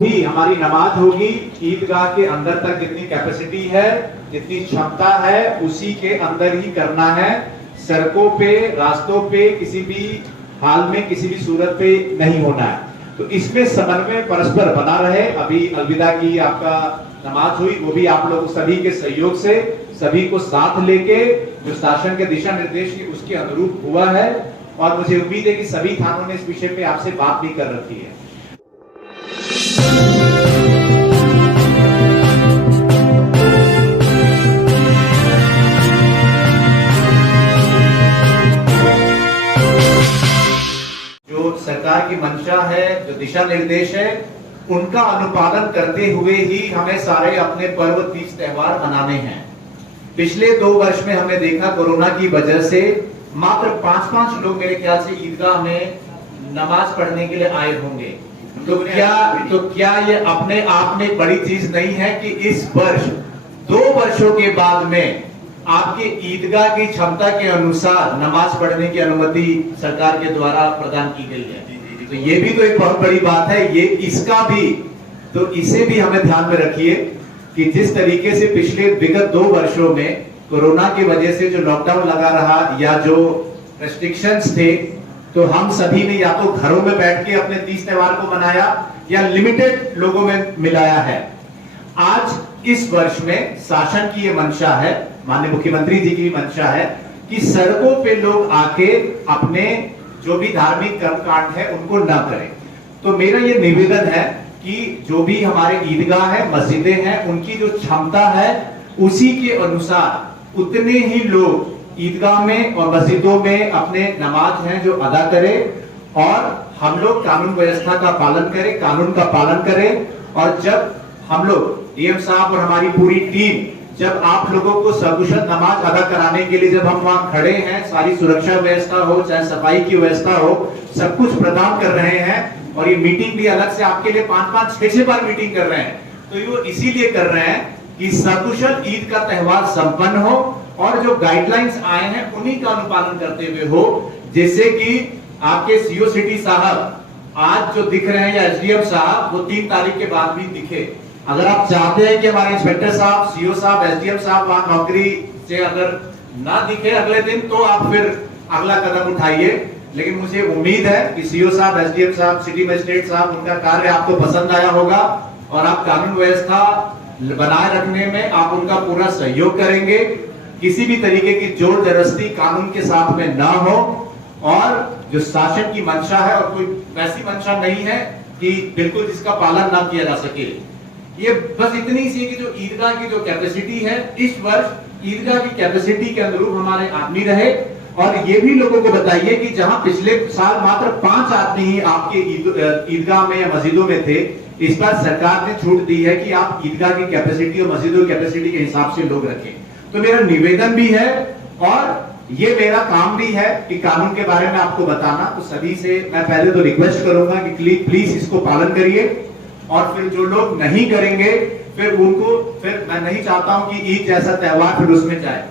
भी हमारी नमाज होगी ईदगाह के अंदर तक जितनी कैपेसिटी है, जितनी क्षमता है, उसी के अंदर ही करना है। सड़कों पे, रास्तों पे किसी भी हाल में, किसी भी सूरत पे नहीं होना है। तो इसमें समन्वय परस्पर बना रहे। अभी अलविदा की आपका नमाज हुई, वो भी आप लोग सभी के सहयोग से, सभी को साथ लेके जो शासन के दिशा निर्देश की उसके अनुरूप हुआ है। और मुझे उम्मीद है कि सभी थानों ने इस विषय पे आपसे बात भी कर रखी है। जो सरकार की मंशा है, जो दिशा निर्देश है, उनका अनुपालन करते हुए ही हमें सारे अपने पर्व, तीज, त्योहार मनाने हैं। पिछले 2 वर्ष में हमने देखा कोरोना की वजह से मात्र 5-5 लोग मेरे ख्याल से ईदगाह में नमाज पढ़ने के लिए आए होंगे। तो क्या ये अपने आप में बड़ी चीज नहीं है कि इस वर्ष 2 वर्षों के बाद में आपके ईदगाह की क्षमता के अनुसार नमाज पढ़ने की अनुमति सरकार के द्वारा प्रदान की गई है। तो ये भी तो एक बहुत बड़ी बात है। ये इसका भी, तो इसे भी हमें ध्यान में रखिए कि जिस तरीके से पिछले विगत 2 वर्षों में कोरोना की वजह से जो लॉकडाउन लगा रहा या जो रेस्ट्रिक्शंस थे, तो हम सभी ने या तो घरों में बैठ के अपने तीज त्योहार को मनाया या लिमिटेड लोगों में मिलाया है। आज इस वर्ष में शासन की ये मंशा है, माननीय मुख्यमंत्री जी की मंशा है कि सड़कों पे लोग आके अपने जो भी धार्मिक कर्मकांड है उनको न करें। तो मेरा ये निवेदन है कि जो भी हमारे ईदगाह है, मस्जिदें हैं, उनकी जो क्षमता है उसी के अनुसार उतने ही लोग ईदगाह में और मस्जिदों में अपने नमाज है जो अदा करें और हम लोग कानून व्यवस्था का पालन करें, कानून का पालन करें। और जब हम लोग डीएम साहब और हमारी पूरी टीम जब आप लोगों को सकुशल नमाज अदा कराने के लिए जब हम वहां खड़े हैं, सारी सुरक्षा व्यवस्था हो चाहे सफाई की व्यवस्था हो, सब कुछ प्रदान कर रहे हैं। और ये मीटिंग भी अलग से आपके लिए 5-5, 6-6 बार मीटिंग कर रहे हैं। तो ये इसीलिए कर रहे हैं कि सकुशल ईद का त्योहार संपन्न हो और जो गाइडलाइंस आए हैं उन्हीं का अनुपालन करते हुए हो। जैसे कि आपके सीओ सिटी साहब आज जो दिख रहे हैं या एसडीएम साहब, वो 3 तारीख के बाद भी दिखे। अगर आप चाहते हैं कि हमारे इंस्पेक्टर साहब, सीओ साहब, एसडीएम साहब वहां नौकरी से अगर ना दिखे अगले दिन, तो आप फिर अगला कदम उठाइए। लेकिन मुझे उम्मीद है कि सीओ साहब, एसडीएम साहब, सिटी मजिस्ट्रेट साहब, उनका कार्य आपको पसंद आया होगा और आप कानून व्यवस्था बनाए रखने में आप उनका पूरा सहयोग करेंगे। किसी भी तरीके की जोर जबरदस्ती कानून के साथ में ना हो। और जो शासन की मंशा है, और कोई वैसी मंशा नहीं है कि बिल्कुल जिसका पालन ना किया जा सके। ये बस इतनी सी कि जो ईदगाह की जो कैपेसिटी है, इस वर्ष ईदगाह की कैपेसिटी के अनुरूप हमारे आदमी रहे। और ये भी लोगों को बताइए कि जहां पिछले साल मात्र 5 आदमी ही आपके ईदगाह में या मस्जिदों में थे, इस बार सरकार ने छूट दी है कि आप ईदगाह की कैपेसिटी और मस्जिदों की कैपेसिटी के हिसाब से लोग रखें। तो मेरा निवेदन भी है और ये मेरा काम भी है कि कानून के बारे में आपको बताना। तो सभी से मैं पहले तो रिक्वेस्ट करूंगा कि प्लीज इसको पालन करिए। और फिर जो लोग नहीं करेंगे फिर उनको, फिर मैं नहीं चाहता हूं कि ईद जैसा त्योहार फिर उसमें जाए।